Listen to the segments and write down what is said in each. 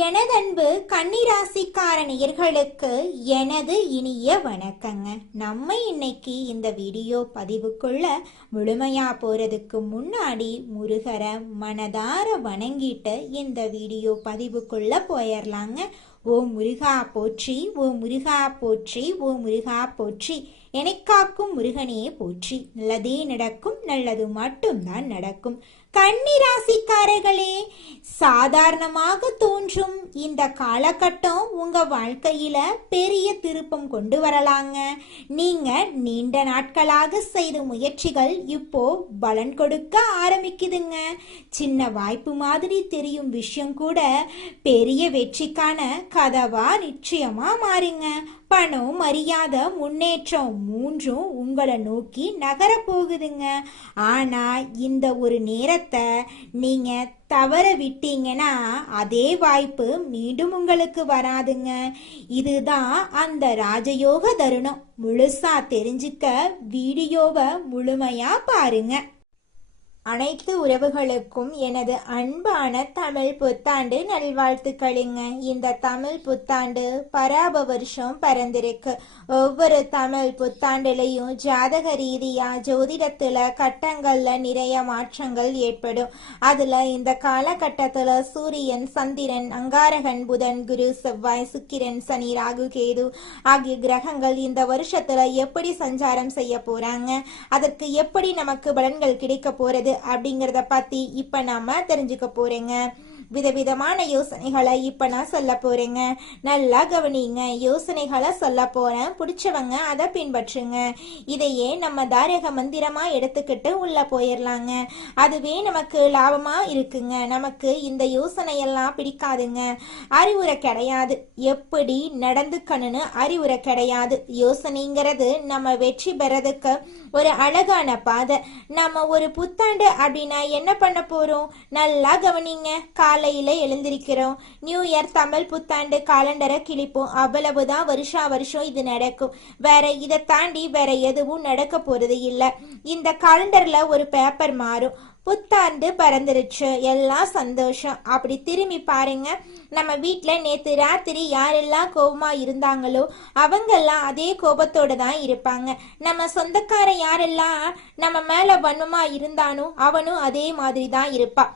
எனதன்பு கன்னிராசிக்கார நேயர்களுக்கு எனது இனிய வணக்கங்க. நம்ம இன்னைக்கு இந்த வீடியோ பதிவுக்குள்ள முழுமையா போறதுக்கு முன்னாடி முருகரை மனதார வணங்கிட்டு இந்த வீடியோ பதிவுக்குள்ள போயிடலாங்க. ஓ முருகா போற்றி, ஓ முருகா போற்றி, ஓ முருகா போற்றி, எனக்காக்கும் முருகனே போற்றி. நல்லதே நடக்கும், நல்லது மட்டும்தான் நடக்கும். கன்னிராசிக்காரர்களே, சாதாரணமாக தோன்றும் இந்த காலகட்டம் உங்க வாழ்க்கையில பெரிய திருப்பம் கொண்டு வரலாங்க. நீங்க நீண்ட நாட்களாக செய்த முயற்சிகள் இப்போ பலன் கொடுக்க ஆரம்பிக்குதுங்க. சின்ன வாய்ப்பு மாதிரி தெரியும் விஷயம் கூட பெரிய வெற்றிக்கான கதவா நிச்சயமா மாறுங்க. பணம், மரியாதை, முன்னேற்றம் மூன்றும் உங்களை நோக்கி நகர போகுதுங்க. ஆனா இந்த ஒரு நேரத்தை நீங்க தவற விட்டீங்கன்னா அதே வாய்ப்பு மீண்டும் உங்களுக்கு வராதுங்க. இதுதான் அந்த ராஜயோக தருணம். முழுசா தெரிஞ்சுக்க வீடியோவை முழுமையா பாருங்க. அனைத்து உறவுகளுக்கும் எனது அன்பான தமிழ் புத்தாண்டு நல்வாழ்த்துக்களுங்க. இந்த தமிழ் புத்தாண்டு பராப வருஷம் பிறந்திருக்கு. ஒவ்வொரு தமிழ் புத்தாண்டுலையும் ஜாதக ரீதியா ஜோதிடத்துல கட்டங்கள்ல நிறைய மாற்றங்கள் ஏற்படும். அதுல இந்த காலகட்டத்துல சூரியன், சந்திரன், அங்காரகன், புதன், குரு, செவ்வாய், சுக்கிரன், சனி, ராகு, கேது ஆகிய கிரகங்கள் இந்த வருஷத்துல எப்படி சஞ்சாரம் செய்ய போறாங்க, அதற்கு எப்படி நமக்கு பலன்கள் கிடைக்க போறது அப்படிங்கறத பத்தி இப்ப நாம தெரிஞ்சுக்க போறேங்க. விதவிதமான யோசனைகளை இப்ப நான் சொல்ல போறேங்க. நல்லா கவனிங்க. யோசனைகளை சொல்ல போறேன், பிடிச்சவங்க அதை பின்பற்றுங்க. இதையே நம்ம தாரக மந்திரமா எடுத்துக்கிட்டு உள்ள போயிடலாங்க. அதுவே நமக்கு லாபமா இருக்குங்க. நமக்கு இந்த யோசனையெல்லாம் பிடிக்காதுங்க. அறிவுரை கிடையாது, எப்படி நடந்துக்கணும்னு அறிவுரை கிடையாது. யோசனைங்கிறது நம்ம வெற்றி பெறதுக்கு ஒரு அழகான பாதை. நம்ம ஒரு புத்தாண்டு அப்படின்னா என்ன பண்ண போறோம்? நல்லா கவனிங்க. காலையில எழுந்திருக்கிறோம், நியூ இயர் தமிழ் புத்தாண்டு காலண்டரை கிழிப்போம், அவ்வளவுதான். வருஷா வருஷம் இது நடக்கும். வேற இதை தாண்டி வேற எதுவும் நடக்க போறது இல்லை. இந்த காலண்டர்ல ஒரு பேப்பர் மாறும். புத்தாண்டு பறந்துருச்சு, எல்லாம் சந்தோஷம். அப்படி திரும்பி பாருங்க, நம்ம வீட்டுல நேத்து ராத்திரி யாரெல்லாம் கோபமா இருந்தாங்களோ அவங்கெல்லாம் அதே கோபத்தோட தான் இருப்பாங்க. நம்ம சொந்தக்கார யாரெல்லாம் நம்ம மேல வன்மமா இருந்தானோ அவனும் அதே மாதிரி தான் இருப்பான்.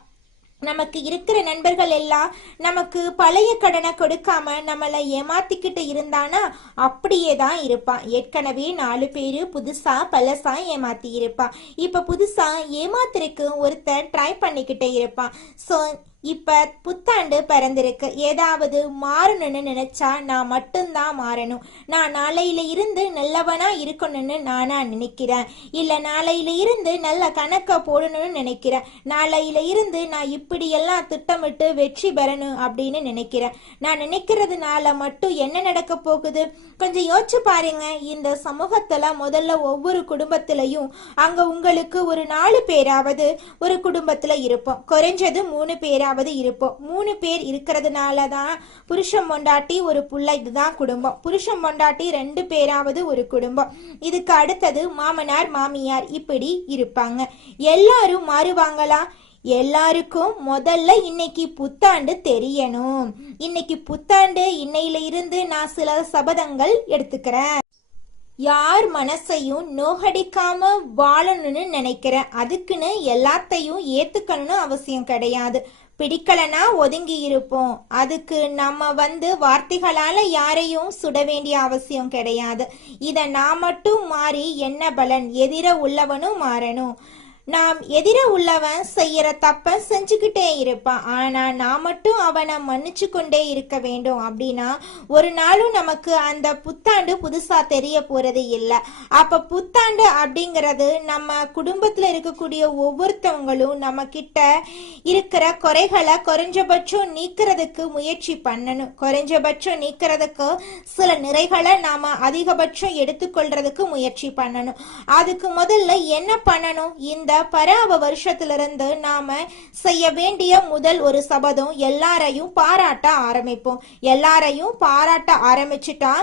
நமக்கு இருக்கிற நண்பர்கள் எல்லாம் நமக்கு பழைய கடனை கொடுக்காம நம்மளை ஏமாத்திக்கிட்டு இருந்தானா அப்படியே தான் இருப்பான். ஏற்கனவே 4 பேரு புதுசா பழசா ஏமாத்தி இருப்பான். இப்ப புதுசா ஏமாத்திருக்கு ஒருத்தன் ட்ரை பண்ணிக்கிட்டே இருப்பான். ஸோ இப்ப புத்தாண்டு பிறந்திருக்கு. ஏதாவது மாறணும்னு நினைச்சா நான் மட்டும்தான் மாறணும். நான் நாளையில இருந்து நல்லவனா இருக்கணும்னு நானா நினைக்கிறேன். இல்ல நாளையில இருந்து நல்ல கணக்க போடணும்னு நினைக்கிறேன். நாளையில இருந்து நான் இப்படி எல்லாம் திட்டமிட்டு வெற்றி பெறணும் அப்படின்னு நினைக்கிறேன். நான் நினைக்கிறதுனால மட்டும் என்ன நடக்க போகுது? கொஞ்சம் யோசிச்சு பாருங்க. இந்த சமூகத்துல முதல்ல ஒவ்வொரு குடும்பத்திலையும் அங்க உங்களுக்கு ஒரு 4 பேராவது ஒரு குடும்பத்துல இருப்போம். குறைஞ்சது 3 பேராவது இருப்போம். 3 பேர் இருக்கிறதுனாலதான் புருஷன் பொண்டாட்டி ஒரு புள்ள, இதுதான் குடும்பம். புருஷன் பொண்டாட்டி 2 பேராவது ஒரு குடும்பம். இதுக்கு அடுத்தது மாமனார் மாமியார் இப்படி இருப்பாங்க. எல்லாரும் மாறுவாங்களா? எல்லாருக்கும் முதல்ல இன்னைக்கு புத்தாண்டு தெரியணும். இன்னைக்கு புத்தாண்டு, இன்னையில இருந்து நான் சில சபதங்கள் எடுத்துக்கிறேன். யார் மனசையும் நோகடிக்காம வாழணும்னு நினைக்கிறேன். அதுக்குன்னு எல்லாத்தையும் ஏத்துக்கணும்னு அவசியம் கிடையாது. பிடிக்கலனா ஒதுங்கி இருப்போம். அதுக்கு நம்ம வார்த்தைகளால யாரையும் சுட வேண்டிய அவசியம் கிடையாது. இத நான் மட்டும் மாறி என்ன பலன்? எதிர உள்ளவனும் மாறணும். நாம் எதிர உள்ளவன் செய்யற தப்ப செஞ்சுக்கிட்டே இருப்பான். ஆனா நான் மட்டும் அவனை மன்னிச்சு கொண்டே இருக்க வேண்டும். அப்படின்னா ஒரு நாளும் நமக்கு அந்த புத்தாண்டு புதுசா தெரிய போறது இல்லை. அப்ப புத்தாண்டு அப்படிங்கிறது நம்ம குடும்பத்துல இருக்கக்கூடிய ஒவ்வொருத்தவங்களும் நம்ம கிட்ட இருக்கிற குறைகளை குறைஞ்சபட்சம் நீக்கிறதுக்கு முயற்சி பண்ணணும். குறைஞ்சபட்சம் நீக்கிறதுக்கு சில நிறைகளை நாம அதிகபட்சம் எடுத்துக்கொள்றதுக்கு முயற்சி பண்ணணும். அதுக்கு முதல்ல என்ன பண்ணணும்? இந்த பராப வருஷத்திலிருந்து நாம செய்ய வேண்டிய முதல் ஒரு சபதம், எல்லாரையும் பாராட்ட ஆரம்பிப்போம். எல்லாரையும் பாராட்ட ஆரம்பிச்சுட்டா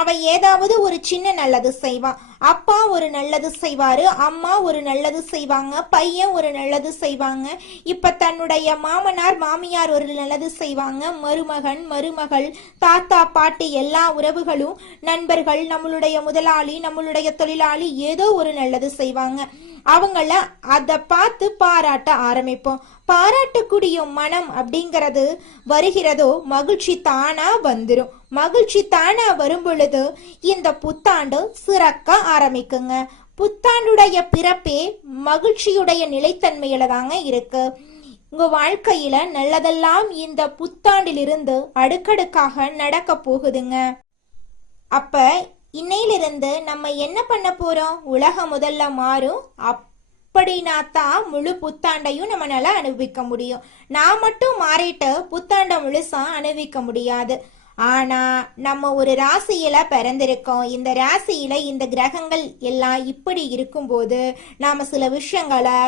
அவன் ஏதாவது ஒரு சின்ன நல்லது செய்வான். அப்பா ஒரு நல்லது செய்வாரு, அம்மா ஒரு நல்லது செய்வாங்க, பையன் ஒரு நல்லது செய்வாங்க, இப்ப தன்னுடைய மாமனார் மாமியார் ஒரு நல்லது செய்வாங்க, மருமகன் மருமகள் தாத்தா பாட்டி எல்லா உறவுகளும் நண்பர்கள் நம்மளுடைய முதலாளி நம்மளுடைய தொழிலாளி ஏதோ ஒரு நல்லது செய்வாங்க. அவங்கள அதை பார்த்து பாராட்ட ஆரம்பிப்போம். பாராட்டக்கூடிய மனம் அப்படிங்கிறது வருகிறதோ மகிழ்ச்சி தானா வந்துடும். மகிழ்ச்சி தானா வரும் பொழுது இந்த புத்தாண்டு சிறக்க ஆரம்பிக்குங்க. புத்தாண்டுடைய பிறப்பே மகிழ்ச்சியுடைய நிலைத்தன்மையில தாங்க இருக்கு. உங்க வாழ்க்கையில நல்லதெல்லாம் இந்த புத்தாண்டிலிருந்து அடுக்கடுக்காக நடக்க போகுதுங்க. அப்ப இன்னையிலிருந்து நம்ம என்ன பண்ண போறோம்? உலகம் முதல்ல மாறும். அப்படின்னா தான் முழு புத்தாண்டையும் நம்மளால அனுபவிக்க முடியும். நான் மட்டும் மாறிட்டு புத்தாண்டை முழுசா அனுபவிக்க முடியாது. ஆனா நம்ம ஒரு ராசியில பிறந்திருக்கோம். இந்த ராசியில இந்த கிரகங்கள் எல்லாம் இப்படி இருக்கும்போது நாம சில விஷயங்களை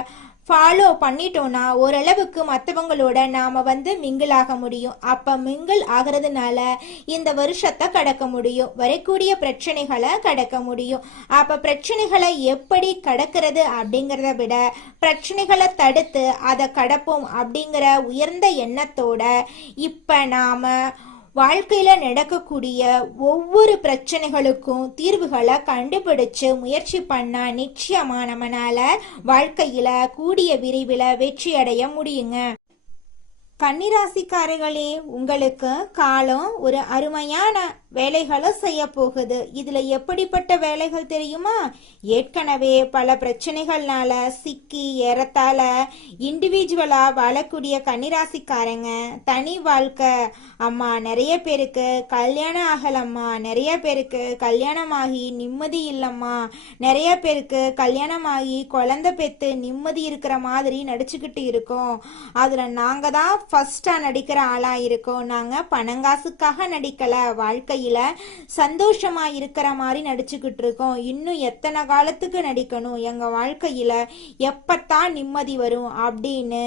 ஃபாலோ பண்ணிட்டோம்னா ஓரளவுக்கு மற்றவங்களோட நாம மிங்கிள் ஆக முடியும். அப்ப மிங்கிள் ஆகிறதுனால இந்த வருஷத்தை கடக்க முடியும், வரக்கூடிய பிரச்சனைகளை கடக்க முடியும். அப்ப பிரச்சனைகளை எப்படி கடக்கிறது அப்படிங்கிறத விட பிரச்சனைகளை தடுத்து அதை கடப்போம் அப்படிங்கிற உயர்ந்த எண்ணத்தோட இப்ப நாம வாழ்க்கையில நடக்கக்கூடிய ஒவ்வொரு பிரச்சனைகளுக்கும் தீர்வுகளை கண்டுபிடிச்சு முயற்சி பண்ணா நிச்சயமா நம்மளால வாழ்க்கையில கூடிய விரைவில் வெற்றி அடைய முடியுங்க. கன்னிராசிக்காரர்களே, உங்களுக்கு காலம் ஒரு அருமையான வேலைகளை செய்ய போகுது. இதுல எப்படிப்பட்ட வேலைகள் தெரியுமா? ஏற்கனவே பல பிரச்சனைகள்னால சிக்கி ஏறத்தால இண்டிவிஜுவலா வாழக்கூடிய கன்னிராசிக்காரங்க தனி வாழ்க்கை அம்மா, நிறைய பேருக்கு கல்யாணம் ஆகலம்மா, நிறைய பேருக்கு கல்யாணமாகி நிம்மதி இல்லம்மா, நிறைய பேருக்கு கல்யாணமாகி குழந்தை பெத்து நிம்மதி இருக்கிற மாதிரி நடிச்சுக்கிட்டு இருக்கோம். அதுல நாங்க தான் ஃபர்ஸ்டா நடிக்கிற ஆளா இருக்கோம். நாங்க பணங்காசுக்காக நடிக்கல, வாழ்க்கையில சந்தோஷமா இருக்கிற மாதிரி நடிச்சுக்கிட்டு இருக்கோம். இன்னும் எத்தனை காலத்துக்கு நடிக்கணும்? எங்க வாழ்க்கையில எப்பத்தான் நிம்மதி வரும் அப்படின்னு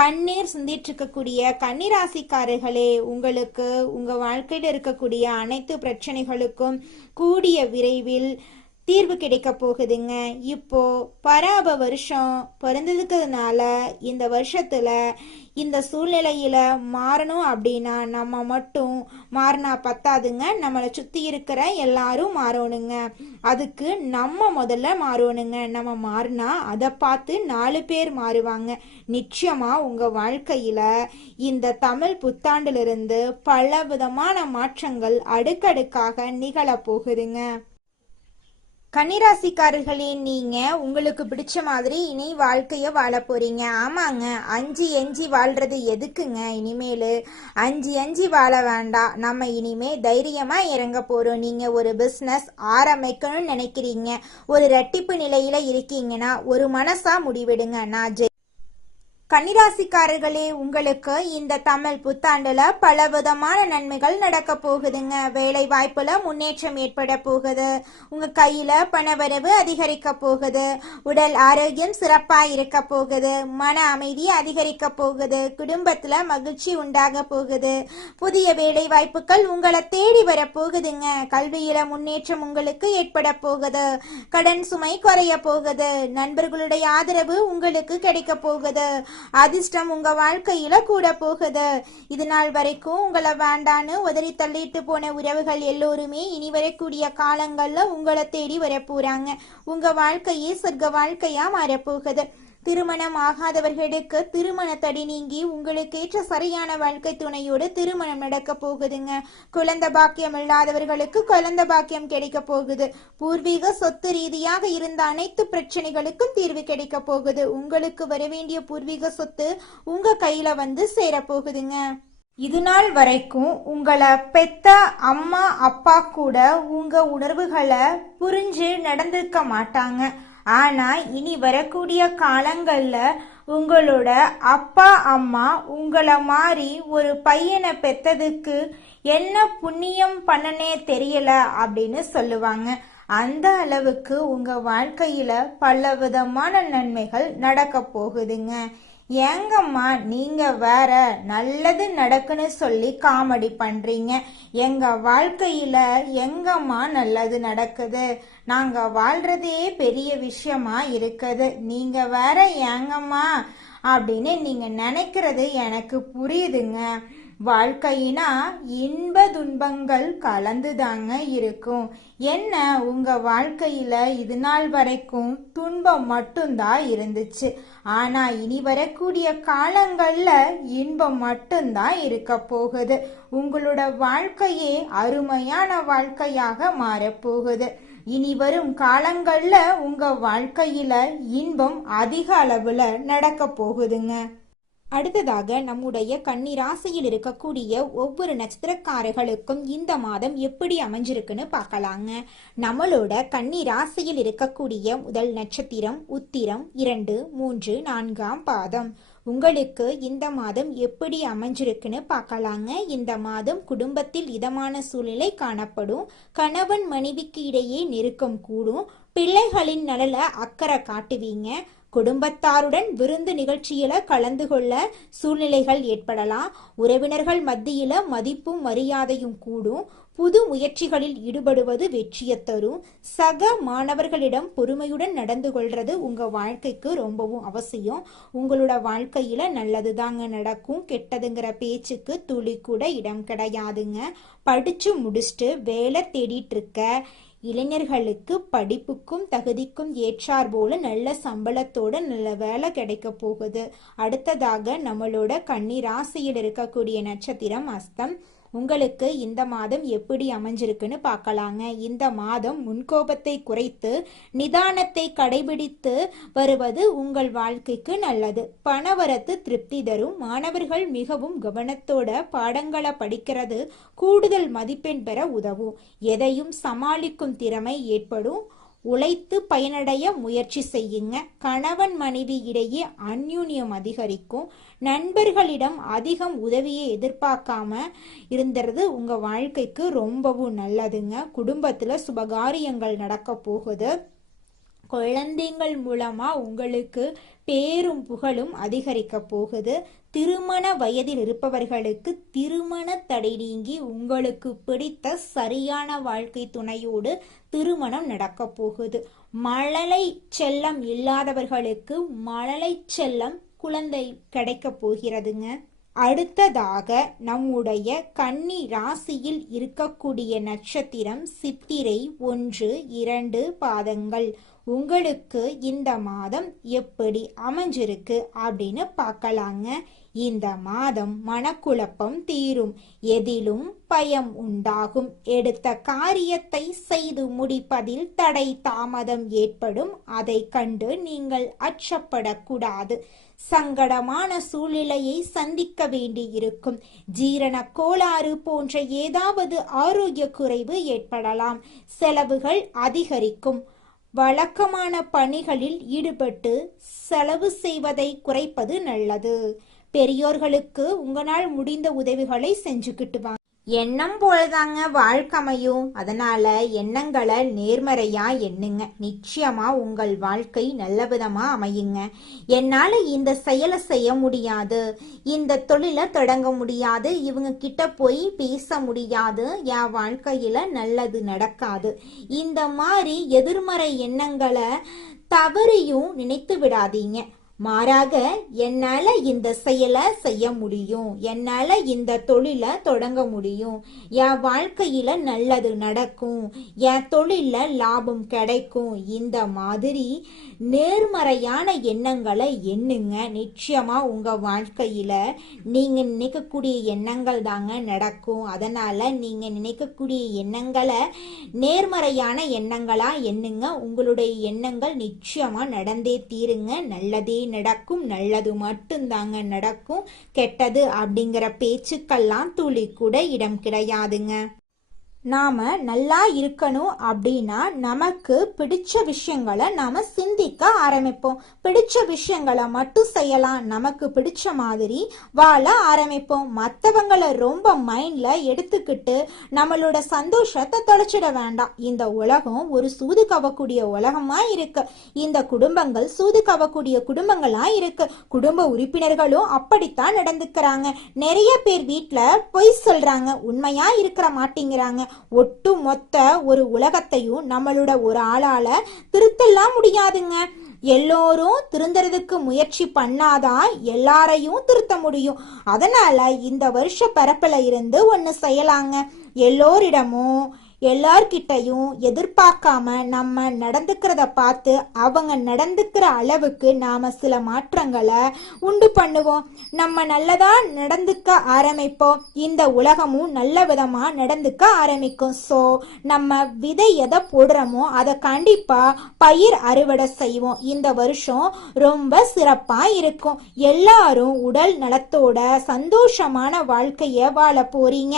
கண்ணீர் சிந்திட்டு இருக்கக்கூடிய கன்னிராசிக்காரர்களே, உங்களுக்கு உங்க வாழ்க்கையில இருக்கக்கூடிய அனைத்து பிரச்சனைகளுக்கும் கூடிய விரைவில் தீர்வு கிடைக்க போகுதுங்க. இப்போ பராப வருஷம் பிறந்ததுக்குனால இந்த வருஷத்துல இந்த சூழ்நிலையில மாறணும் அப்படின்னா நம்ம மட்டும் மாறினா பத்தாதுங்க, நம்மளை சுத்தி இருக்கிற எல்லாரும் மாறணுங்க. அதுக்கு நம்ம முதல்ல மாறணுங்க. நம்ம மாறினா அதை பார்த்து 4 பேர் மாறுவாங்க. நிச்சயமா உங்க வாழ்க்கையில இந்த தமிழ் புத்தாண்டிலிருந்து பல விதமான மாற்றங்கள் அடுக்கடுக்காக நிகழ போகுதுங்க. கன்னிராசிக்காரர்களே, நீங்க உங்களுக்கு பிடிச்ச மாதிரி இனி வாழ்க்கைய வாழ போறீங்க. ஆமாங்க, அஞ்சி வாழ்றது எதுக்குங்க? இனிமேல் அஞ்சி வாழ வேண்டாம். நம்ம இனிமே தைரியமா இறங்க போறோம். நீங்க ஒரு பிசினஸ் ஆரம்பிக்கணும்னு நினைக்கிறீங்க, ஒரு ரெட்டிப்பு நிலையில இருக்கீங்கன்னா ஒரு மனசா முடிவெடுங்க. நான் கன்னிராசிக்காரர்களே, உங்களுக்கு இந்த தமிழ் புத்தாண்டுல பல விதமான நன்மைகள் நடக்க போகுதுங்க. வேலை வாய்ப்புல முன்னேற்றம் ஏற்பட போகுது. உங்க கையில பணவரவு அதிகரிக்க போகுது. உடல் ஆரோக்கியம் சிறப்பா இருக்க போகுது. மன அமைதி அதிகரிக்க போகுது. குடும்பத்துல மகிழ்ச்சி உண்டாக போகுது. புதிய வேலை வாய்ப்புகள் உங்களை தேடி வர போகுதுங்க. கல்வியில முன்னேற்றம் உங்களுக்கு ஏற்பட போகுது. கடன் சுமை குறைய போகுது. நண்பர்களுடைய ஆதரவு உங்களுக்கு கிடைக்க போகுது. அதிர்ஷ்டம் உங்க வாழ்க்கையில கூட போகுது. இது நாள் வரைக்கும் உங்களை வேண்டான்னு உதறி தள்ளிட்டு போன உறவுகள் எல்லோருமே இனி வரக்கூடிய காலங்கள்ல உங்களை தேடி வர போறாங்க. உங்க வாழ்க்கையே சொர்க்க வாழ்க்கையா மாறப்போகுது. திருமணம் ஆகாதவர்களுக்கு திருமண தடை நீங்கி உங்களுக்கு ஏற்ற சரியான வாழ்க்கை துணையோடு திருமணம் நடக்க போகுதுங்க. குழந்தை பாக்கியம் இல்லாதவர்களுக்கு குழந்தை பாக்கியம் கிடைக்க போகுது. பூர்வீக சொத்து ரீதியாக இருந்த அனைத்து பிரச்சனைகளுக்கும் தீர்வு கிடைக்க போகுது. உங்களுக்கு வர வேண்டிய பூர்வீக சொத்து உங்க கையில சேரப்போகுதுங்க. இது நாள் வரைக்கும் உங்களை பெத்த அம்மா அப்பா கூட உங்க உணர்வுகளை புரிஞ்சு நடந்திருக்க மாட்டாங்க. ஆனா இனி வரக்கூடிய காலங்கள்ல உங்களோட அப்பா அம்மா உங்களை மாதிரி ஒரு பையனை பெத்ததுக்கு என்ன புண்ணியம் பண்ணனே தெரியல அப்படின்னு சொல்லுவாங்க. அந்த அளவுக்கு உங்க வாழ்க்கையில பல விதமான நன்மைகள் நடக்க போகுதுங்க. ஏங்கம்மா நீங்க வேற நல்லது நடக்குன்னு சொல்லி காமெடி பண்றீங்க? எங்க வாழ்க்கையில எங்கம்மா நல்லது நடக்குது? நாங்க வாழ்றதே பெரிய விஷயமா இருக்குது, நீங்க வேற ஏங்கம்மா அப்படின்னு நீங்க நினைக்கிறது எனக்கு புரியுதுங்க. வாழ்க்கையினா இன்ப துன்பங்கள் கலந்துதாங்க இருக்கும். என்ன உங்க வாழ்க்கையில இது நாள் வரைக்கும் துன்பம் மட்டும்தான் இருந்துச்சு, ஆனா இனி வரக்கூடிய காலங்கள்ல இன்பம் மட்டும்தான் இருக்க போகுது. உங்களோட வாழ்க்கையே அருமையான வாழ்க்கையாக மாறப்போகுது. இனி வரும் காலங்கள்ல உங்க வாழ்க்கையில இன்பம் அதிக அளவுல நடக்க போகுதுங்க. அடுத்ததாக நம்முடைய கன்னி ராசியில் இருக்கக்கூடிய ஒவ்வொரு நட்சத்திரக்காரர்களுக்கும் இந்த மாதம் எப்படி அமைஞ்சிருக்குன்னு பார்க்கலாங்க. நம்மளோட கன்னி ராசியில் இருக்கக்கூடிய முதல் நட்சத்திரம் உத்திரம் 2, 3, 4ஆம் பாதம். உங்களுக்கு இந்த மாதம் எப்படி அமைஞ்சிருக்குன்னு பார்க்கலாங்க. இந்த மாதம் குடும்பத்தில் இதமான சூழ்நிலை காணப்படும். கணவன் மனைவிக்கு இடையே நெருக்கம் கூடும். பிள்ளைகளின் நலல அக்கறை காட்டுவீங்க. குடும்பத்தாருடன் விருந்து நிகழ்ச்சியில கலந்து கொள்ள சூழ்நிலைகள் ஏற்படலாம். உறவினர்கள் மத்தியில மதிப்பும் மரியாதையும் கூடும். புது முயற்சிகளில் ஈடுபடுவது வெற்றியை தரும். சக மாணவர்களிடம் பொறுமையுடன் நடந்து கொள்றது உங்க வாழ்க்கைக்கு ரொம்பவும் அவசியம். உங்களோட வாழ்க்கையில நல்லது தாங்க நடக்கும், கெட்டதுங்கிற பேச்சுக்கு துளி கூட இடம் கிடையாதுங்க. படிச்சு முடிச்சுட்டு வேலை தேடிட்டு இருக்க இளைஞர்களுக்கு படிப்புக்கும் தகுதிக்கும் ஏற்றார் போல நல்ல சம்பளத்தோட நல்ல வேலை கிடைக்க போகுது. அடுத்ததாக நம்மளோட கன்னி ராசியில் இருக்கக்கூடிய நட்சத்திரம் அஸ்தம். உங்களுக்கு இந்த மாதம் எப்படி அமைஞ்சிருக்குன்னு பார்க்கலாங்க. இந்த மாதம் முன்கோபத்தை குறைத்து நிதானத்தை கடைபிடித்து வருவது உங்கள் வாழ்க்கைக்கு நல்லது. பணவரத்து திருப்தி தரும். மாணவர்கள் மிகவும் கவனத்தோட பாடங்களை படிக்கிறது கூடுதல் மதிப்பெண் பெற உதவும். எதையும் சமாளிக்கும் திறமை ஏற்படும். உழைத்து பயனடைய முயற்சி செய்யுங்க. கணவன் மனைவி இடையே அந்யூன்யம் அதிகரிக்கும். நண்பர்களிடம் அதிகம் உதவியை எதிர்பார்க்காம இருந்தது உங்க வாழ்க்கைக்கு ரொம்பவும் நல்லதுங்க. குடும்பத்துல சுபகாரியங்கள் நடக்க போகுது. குழந்தைகள் மூலமா உங்களுக்கு பேரும் புகழும் அதிகரிக்க போகுது. திருமண வயதில் இருப்பவர்களுக்கு திருமண தடை நீங்கி உங்களுக்கு பிடித்த சரியான வாழ்க்கை துணையோடு திருமணம் நடக்க போகுது. மழலை செல்லம் இல்லாதவர்களுக்கு மழலை செல்லம் குழந்தை கிடைக்க போகிறதுங்க. அடுத்ததாக நம்முடைய கன்னி ராசியில் இருக்கக்கூடிய நட்சத்திரம் சித்திரை 1, 2 பாதங்கள். உங்களுக்கு இந்த மாதம் எப்படி அமைஞ்சிருக்கு அப்படின்னு பார்க்கலாங்க. இந்த மாதம் மனக்குழப்பம் தீரும். எதிலும் பயம் உண்டாகும். எடுத்த காரியத்தை செய்து முடிப்பதில் தடை தாமதம் ஏற்படும். அதை கண்டு நீங்கள் அச்சப்படக்கூடாது. சங்கடமான சூழ்நிலையை சந்திக்க வேண்டியிருக்கும். ஜீரண கோளாறு போன்ற ஏதாவது ஆரோக்கிய குறைவு ஏற்படலாம். செலவுகள் அதிகரிக்கும். வழக்கமான பணிகளில் ஈடுபட்டு செலவு செய்வதை குறைப்பது நல்லது. பெரியோர்களுக்கு உங்களால் முடிந்த உதவிகளை செஞ்சுக்கிட்டு வாங்க. எண்ணம் போலதாங்க வாழ்க்கையும். அதனால எண்ணங்களை நேர்மறையா எண்ணுங்க. நிச்சயமா உங்கள் வாழ்க்கை நல்ல விதமா அமையுங்க. என்னால இந்த செயலை செய்ய முடியாது, இந்த தொழிலை தொடங்க முடியாது, இவங்க கிட்ட போய் பேச முடியாது, என் வாழ்க்கையில நல்லது நடக்காது, இந்த மாதிரி எதிர்மறை எண்ணங்களை தவறையும் நினைத்து விடாதீங்க. மாறாக என்னால இந்த செயலை செய்ய முடியும், என்னால இந்த தொழிலை தொடங்க முடியும், என் வாழ்க்கையில நல்லது நடக்கும், என் தொழில லாபம் கிடைக்கும், இந்த மாதிரி நேர்மறையான எண்ணங்களை எண்ணுங்க. நிச்சயமா உங்க வாழ்க்கையில நீங்க நினைக்கக்கூடிய எண்ணங்கள் தாங்க நடக்கும். அதனால நீங்க நினைக்கக்கூடிய எண்ணங்களை நேர்மறையான எண்ணங்களா எண்ணுங்க. உங்களுடைய எண்ணங்கள் நிச்சயமா நடந்தே தீருங்க. நல்லதே நடக்கும். நல்லது மட்டும்தாங்க நடக்கும். கெட்டது அப்படிங்கிற பேச்சுக்கெல்லாம் துளி கூட இடம் கிடையாதுங்க. நாம நல்லா இருக்கணும் அப்படின்னா நமக்கு பிடிச்ச விஷயங்களை நாம சிந்திக்க ஆரம்பிப்போம். பிடிச்ச விஷயங்களை மட்டும் செய்யலாம், நமக்கு பிடிச்ச மாதிரி வாழ ஆரம்பிப்போம். மற்றவங்களை ரொம்ப மைண்ட்ல எடுத்துக்கிட்டு நம்மளோட சந்தோஷத்தை தொலைச்சிட வேண்டாம். இந்த உலகம் ஒரு சூது கவக்கூடிய உலகமா இருக்கு. இந்த குடும்பங்கள் சூது கவக்கூடிய குடும்பங்களா இருக்கு. குடும்ப உறுப்பினர்களும் அப்படித்தான் நடந்துக்கிறாங்க. நிறைய பேர் வீட்டுல பொய் சொல்றாங்க, உண்மையா இருக்கிற மாட்டேங்கிறாங்க. ஒட்டு மொத்த ஒரு உலகத்தையும் நம்மளோட ஒரு ஆளால திருத்தலாம் முடியாதுங்க. எல்லோரும் திருந்துறதுக்கு முயற்சி பண்ணாதான் எல்லாரையும் திருத்த முடியும். அதனால இந்த வருஷ பரப்பில இருந்து ஒன்னு செய்யலாங்க. எல்லோரிடமும் எல்லார்கிட்டையும் எதிர்பார்க்காம நம்ம நடந்துக்கிறத பார்த்து அவங்க நடந்துக்கிற அளவுக்கு நாம சில மாற்றங்களை உண்டு பண்ணுவோம். நம்ம நல்லதா நடந்துக்க ஆரம்பிப்போம். இந்த உலகமும் நல்ல விதமா நடந்துக்க ஆரம்பிக்கும். ஸோ நம்ம விதை எதை போடுறோமோ அதை கண்டிப்பா பயிர் அறுவடை செய்வோம். இந்த வருஷம் ரொம்ப சிறப்பா இருக்கும். எல்லாரும் உடல் நலத்தோட சந்தோஷமான வாழ்க்கைய வாழ போறீங்க.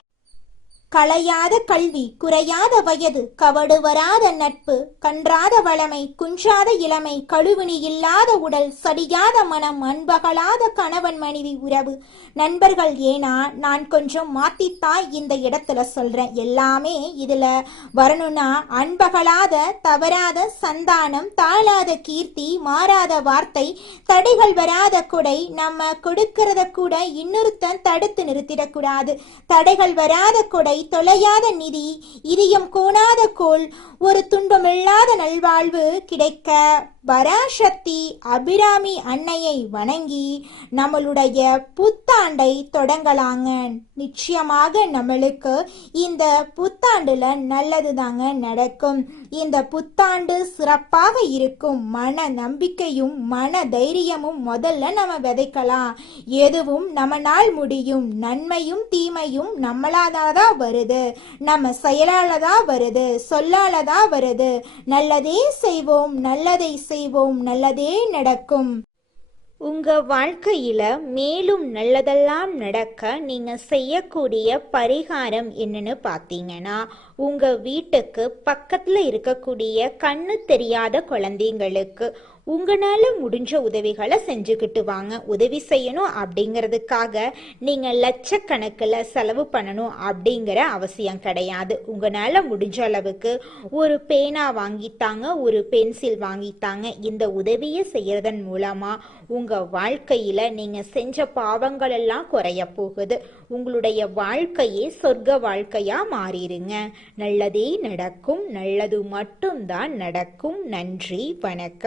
களையாத கல்வி, குறையாத வயது, கவடு வராத நட்பு, கன்றாத வளமை, குன்றாத இளமை, கழுவினி இல்லாத உடல், சடியாத மனம், அன்பகலாத கணவன் மனைவி உறவு, நண்பர்கள். ஏன்னா நான் கொஞ்சம் மாத்தித்தான் இந்த இடத்துல சொல்றேன். எல்லாமே இதுல வரணும்னா அன்பகலாத, தவறாத சந்தானம், தாழாத கீர்த்தி, மாறாத வார்த்தை, தடைகள் வராத கொடை, நம்ம கொடுக்கறத கூட இன்னொருத்தன் தடுத்து நிறுத்திடக்கூடாது. தடைகள் வராத கொடை, தொலையாத நிதி, இதயம் கோணாத கோல், ஒரு துன்பமில்லாத நல்வாழ்வு கிடைக்க பராசக்தி அபிராமி அன்னையை வணங்கி நம்மளுடைய புத்தாண்டை தொடங்கலாங்க. நிச்சயமாக நம்மளுக்கு இந்த புத்தாண்டுல நல்லது தாங்க நடக்கும். இந்த புத்தாண்டு சிறப்பாக இருக்கும். மன நம்பிக்கையும் மன தைரியமும் முதல்ல நம்ம விதைக்கலாம். எதுவும் நம்மளால் முடியும். நன்மையும் தீமையும் நம்மளாதான் வருது, நம்ம செயலாலதான் வருது, சொல்லாலதான் வருது. நல்லதே செய்வோம், நல்லதை செய்வோம், நல்லதே நடக்கும். உங்க வாழ்க்கையில மேலும் நல்லதெல்லாம் நடக்க நீங்க செய்யக்கூடிய பரிகாரம் என்னன்னு பார்த்தீங்கன்னா, உங்க வீட்டுக்கு பக்கத்துல இருக்கக்கூடிய கண்ணு தெரியாத குழந்தைங்களுக்கு உங்களால முடிஞ்ச உதவிகளை செஞ்சுக்கிட்டு வாங்க. உதவி செய்யணும் அப்படிங்கிறதுக்காக நீங்க லட்சக்கணக்கில் செலவு பண்ணணும் அப்படிங்கிற அவசியம் கிடையாது. உங்களால முடிஞ்ச அளவுக்கு ஒரு பேனா வாங்கித்தாங்க, ஒரு பென்சில் வாங்கித்தாங்க. இந்த உதவியை செய்யறதன் மூலமா உங்க வாழ்க்கையில நீங்க செஞ்ச பாவங்கள் எல்லாம் குறைய போகுது. உங்களுடைய வாழ்க்கையே சொர்க்க வாழ்க்கையா மாறிடுங்க. நல்லதே நடக்கும், நல்லது மட்டும்தான் நடக்கும். நன்றி, வணக்கம்.